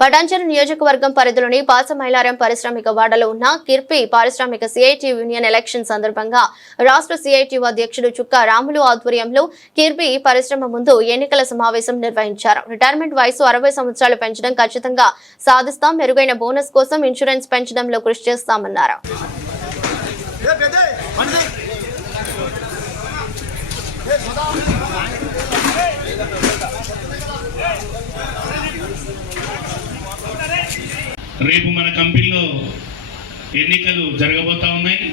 పటాంచెరు నియోజకవర్గం పరిధిలోని పాసమైలారం పారిశ్రామిక వాడలో ఉన్న కిర్పి పారిశ్రామిక సిఐటి యూనియన్ ఎలక్షన్ సందర్భంగా రాష్ట్ర సిఐటి అధ్యక్షుడు చుక్కా రాములు ఆధ్వర్యంలో కిర్పి పరిశ్రమ ముందు ఎన్నికల సమావేశం నిర్వహించారు. రిటైర్మెంట్ వయసు అరవై సంవత్సరాలు పెంచడం ఖచ్చితంగా సాధిస్తాం. మెరుగైన బోనస్ కోసం ఇన్సూరెన్స్ పెంచడంలో కృషి చేస్తామన్నారు. ఏ రేపు మన కంపెనీలో ఎన్నికలు జరగబోతా ఉన్నాయి.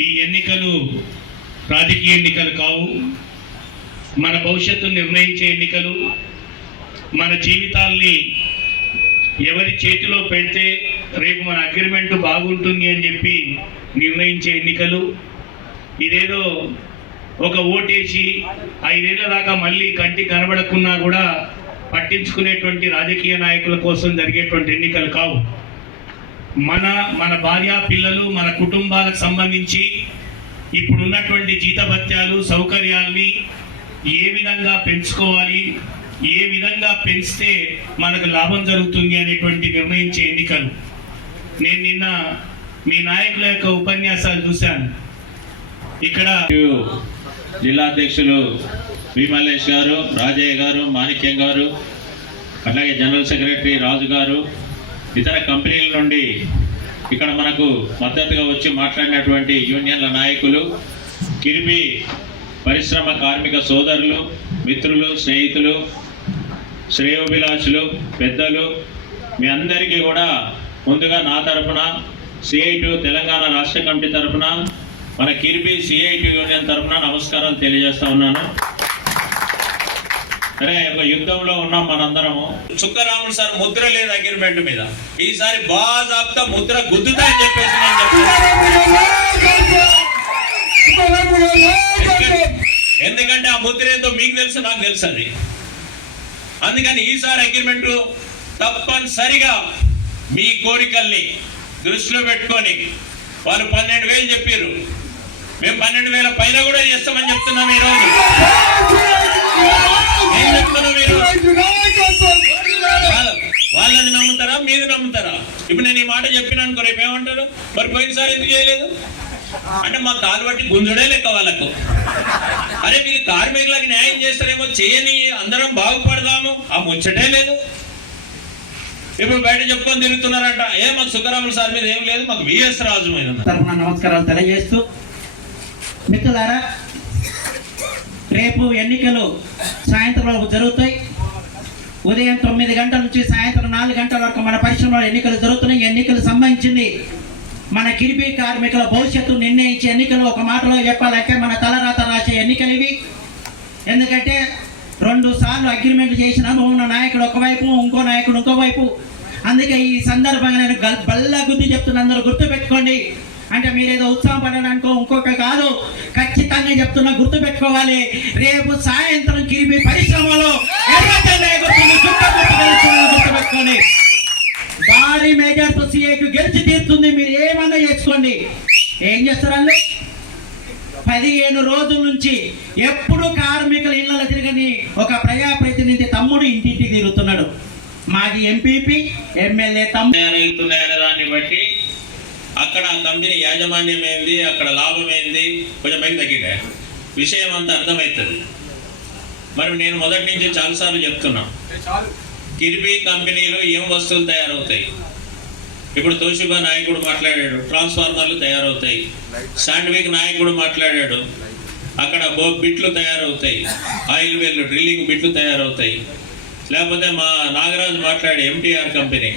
ఈ ఎన్నికలు రాజకీయ ఎన్నికలు కావు. మన భవిష్యత్తును నిర్ణయించే ఎన్నికలు. మన జీవితాల్ని ఎవరి చేతిలో పెడితే రేపు మన అగ్రిమెంట్ బాగుంటుంది అని చెప్పి నిర్ణయించే ఎన్నికలు. ఇదేదో ఒక ఓటేసి ఐదేళ్ళ దాకా మళ్ళీ కంటి కనబడకున్నా కూడా పట్టించుకునేటువంటి రాజకీయ నాయకుల కోసం జరిగేటువంటి ఎన్నికలు కావు. మన మన భార్య పిల్లలు మన కుటుంబాలకు సంబంధించి ఇప్పుడున్నటువంటి జీతభత్యాలు సౌకర్యాల్ని ఏ విధంగా పెంచుకోవాలి ఏ విధంగా పెంచితే మనకు లాభం జరుగుతుంది అనేటువంటి నిర్ణయించే ఎన్నికలు. నేను నిన్న మీ నాయకుల యొక్క ఉపన్యాసాలు చూశాను. ఇక్కడ జిల్లా అధ్యక్షులు భీమల్లేష్ గారు రాజయ్య గారు మాణిక్యం గారు అట్లాగే జనరల్ సెక్రటరీ రాజు గారు ఇతర కంపెనీల నుండి ఇక్కడ మనకు మద్దతుగా వచ్చి మాట్లాడినటువంటి యూనియన్ల నాయకులు కిరిబి పరిశ్రమ కార్మిక సోదరులు మిత్రులు స్నేహితులు శ్రేయోభిలాషులు పెద్దలు మీ అందరికీ కూడా ముందుగా నా తరపున సిఐటి తెలంగాణ రాష్ట్ర కమిటీ తరపున మన కిరిపి సిఐటి యూనియన్ తరఫున నమస్కారాలు తెలియజేస్తా ఉన్నాను. అరే ఒక యుద్ధంలో ఉన్నాం మనందరము. చుక్కరాములు సార్ ముద్ర లేదు అగ్రిమెంట్ మీద. ఈసారి బాజాబ్తా ముద్ర గుద్దుతా అని చెప్పేసి నేను ఎందుకంటే- ఎందుకంటే ఆ ముద్ర ఏందో మీకు తెలుసు నాకు తెలుసు అది. అందుకని ఈసారి అగ్రిమెంట్ తప్పనిసరిగా మీ కోరికల్ని దృష్టిలో పెట్టుకొని వాళ్ళు పన్నెండు వేలు చెప్పారు మేము పన్నెండు వేల పైన కూడా చేస్తామని చెప్తున్నాం ఈరోజు. ఇప్పుడు నేను ఈ మాట చెప్పిన రేపు ఏమంటారు? మరి పోయినసారి ఎందుకు చేయలేదు? అంటే మా కాలు బట్టి గుంజుడే లెక్క వాళ్ళకు. అరే వీళ్ళు కార్మికులకు న్యాయం చేస్తారేమో చేయని అందరం బాగుపడదాము ఆ ముచ్చటే లేదు. ఇప్పుడు బయట చెప్పుకొని తిరుగుతున్నారంట ఏ మాకు సుఖరాములు సార్ మీద ఏం లేదు మాకు విఎస్ రాజు మీద తరఫున నమస్కారాలు తెలియజేస్తూ మిత్రులారా రేపు ఎన్నికలు సాయంత్రం జరుగుతాయి. ఉదయం తొమ్మిది గంటల నుంచి సాయంత్రం నాలుగు గంటల వరకు మన పరిశ్రమలో ఎన్నికలు జరుగుతున్నాయి ఎన్నికలు సంబంధించింది. మన కిరిబి కార్మికుల భవిష్యత్తు నిర్ణయించే ఎన్నికలు ఒక మాటలో చెప్పాలంటే మన తలరాత రాసే ఎన్నికలు ఇవి ఎందుకంటే రెండు సార్లు అగ్రిమెంట్ చేసిన అనుభవం ఉన్న నాయకుడు ఒకవైపు ఇంకో నాయకుడు ఇంకోవైపు. అందుకే ఈ సందర్భంగా నేను బల్లా గుద్ది చెప్తున్నా అందరూ గుర్తు పెట్టుకోండి అంటే మీరేదో ఉత్సాహం పడడానికో ఇంకొక కాదు. ఖచ్చితంగా చెప్తున్నా గుర్తు పెట్టుకోవాలి రేపు సాయంత్రం కిరిపి పరిశ్రమలో ఎర్రజెండా భారీ మేజర్ సీఐకి గెలిచి తీరుతుంది. మీరు ఏమన్నా చేసుకోండి. ఏం చేస్తారు పదిహేను రోజుల నుంచి ఎప్పుడు కార్మికుల ఇళ్ళలో తిరగని ఒక ప్రజాప్రతినిధి తమ్ముడు ఇంటింటికి తిరుగుతున్నాడు. మాది ఎంపీపీ ఎమ్మెల్యే తమ్ముడు. దాన్ని బట్టి అక్కడ కంపెనీ యాజమాన్యం ఏంది అక్కడ లాభం ఏంది కొంచెం పైకి తగ్గిట విషయం అంతా అర్థమవుతుంది. మరి నేను మొదటి నుంచి చాలాసార్లు చెప్తున్నా. కిర్బీ కంపెనీలో ఏం వస్తువులు తయారవుతాయి? ఇప్పుడు తోషిబా నాయకుడు మాట్లాడాడు ట్రాన్స్ఫార్మర్లు తయారవుతాయి. శాండ్విక్ నాయకుడు మాట్లాడాడు అక్కడ బో బిట్లు తయారవుతాయి. ఆయిల్ వెల్ డ్రిల్లింగ్ బిట్లు తయారవుతాయి. లేకపోతే మా నాగరాజు మాట్లాడే ఎంటీఆర్ కంపెనీ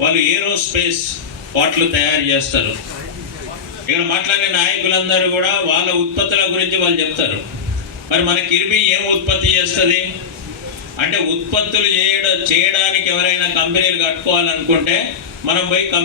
వాళ్ళు ఏరోస్పేస్ వాట్లు తయారు చేస్తారు. ఇక్కడ మాట్లాడే నాయకులందరూ కూడా వాళ్ళ ఉత్పత్తుల గురించి వాళ్ళు చెప్తారు. మరి మన కిర్బీ ఏం ఉత్పత్తి చేస్తుంది? అంటే ఉత్పత్తులు చేయడం చేయడానికి ఎవరైనా కంపెనీలు కట్టుకోవాలనుకుంటే మనం పోయి